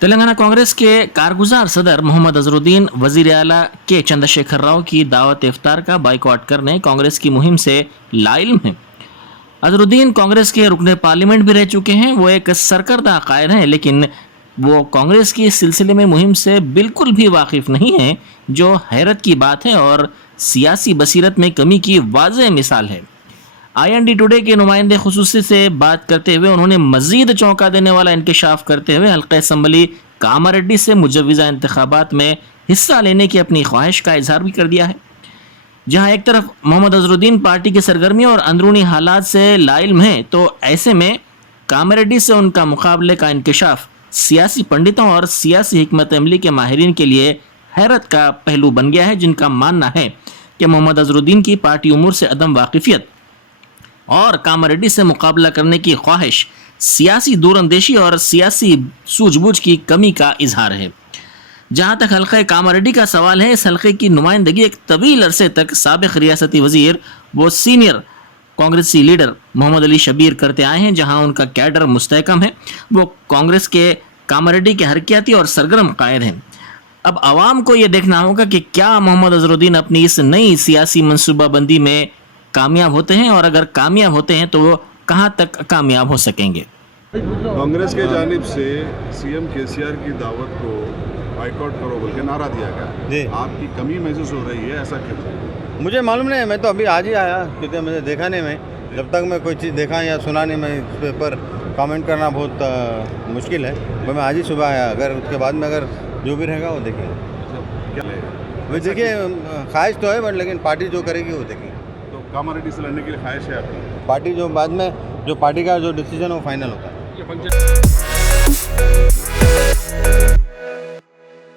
तेलंगाना कांग्रेस के कारगुजार सदर मोहम्मद अजहरुद्दीन वजीर आला के चंद्रशेखर राव की दावत इफ्तार का बाइकआउट करने कांग्रेस की मुहिम से लाइल्म हैं। अजहरुद्दीन कांग्रेस के रुकने पार्लियामेंट भी रह चुके हैं। वो एक सरकर्दा कायद हैं, लेकिन वो कांग्रेस की सिलसिले में मुहिम से बिल्कुल भी वाकिफ नहीं है, जो हैरत की बात है और सियासी बसीरत में कमी की वाज़ेह मिसाल है। IND टुडे के नुमाइंदे खुसूसी से बात करते हुए उन्होंने मजीद चौंका देने वाला इंकशाफ करते हुए हल्का असम्बली कामारेड्डी से मुजव्विज़ा इंतखाबात में हिस्सा लेने की अपनी ख्वाहिश का इजहार भी कर दिया है। जहां एक तरफ मोहम्मद अजहरुद्दीन पार्टी की सरगर्मियों और अंदरूनी हालात से लाइल्म हैं, तो ऐसे में कामारेड्डी से उनका मुकाबले का इंकशाफ सियासी पंडितों और सियासी हिकमत अमली के माहिरीन के लिए हैरत का पहलू बन गया है, जिनका मानना है कि मोहम्मद अजहरुद्दीन की पार्टी उमूर से अदम वाकिफियत और कामारेड्डी से मुकाबला करने की ख्वाहिश सियासी दूरअंदेशी और सियासी सूझबूझ की कमी का इजहार है। जहां तक हल्का कामारेड्डी का सवाल है, इस हल्के की नुमाइंदगी एक तवील अरसे तक साबिक रियासती वजीर व सीनियर कांग्रेसी लीडर मोहम्मद अली शबीर करते आए हैं। जहां उनका कैडर मुस्तहकम है, वो कांग्रेस के कामारेड्डी के हरकियाती और सरगर्म कायद हैं। अब आवाम को यह देखना होगा कि क्या मोहम्मद अजहरुद्दीन अपनी इस नई सियासी मनसूबाबंदी में कामयाब होते हैं, और अगर कामयाब होते हैं तो वो कहां तक कामयाब हो सकेंगे। कांग्रेस के जानिब से CM KCR की दावत को बाइकआउट करो बोल के नारा दिया गया। आपकी कमी महसूस हो रही है, ऐसा क्यों? मुझे मालूम नहीं, मैं तो अभी आज ही आया, क्योंकि मुझे देखा नहीं। मैं जब तक मैं कोई चीज़ देखा या सुना नहीं, मैं इस पर कमेंट करना बहुत मुश्किल है। मैं आज ही सुबह आया, अगर उसके बाद में अगर जो भी रहेगा वो देखेंगे। क्या है? वो देखिए, ख्वाहिश तो है, बट लेकिन पार्टी जो करेगी वो देखेंगे। तो कामारेड्डी से लड़ने के लिए ख्वाहिश है आपकी? पार्टी जो बाद में जो पार्टी का जो डिसीजन है वो फाइनल होता है।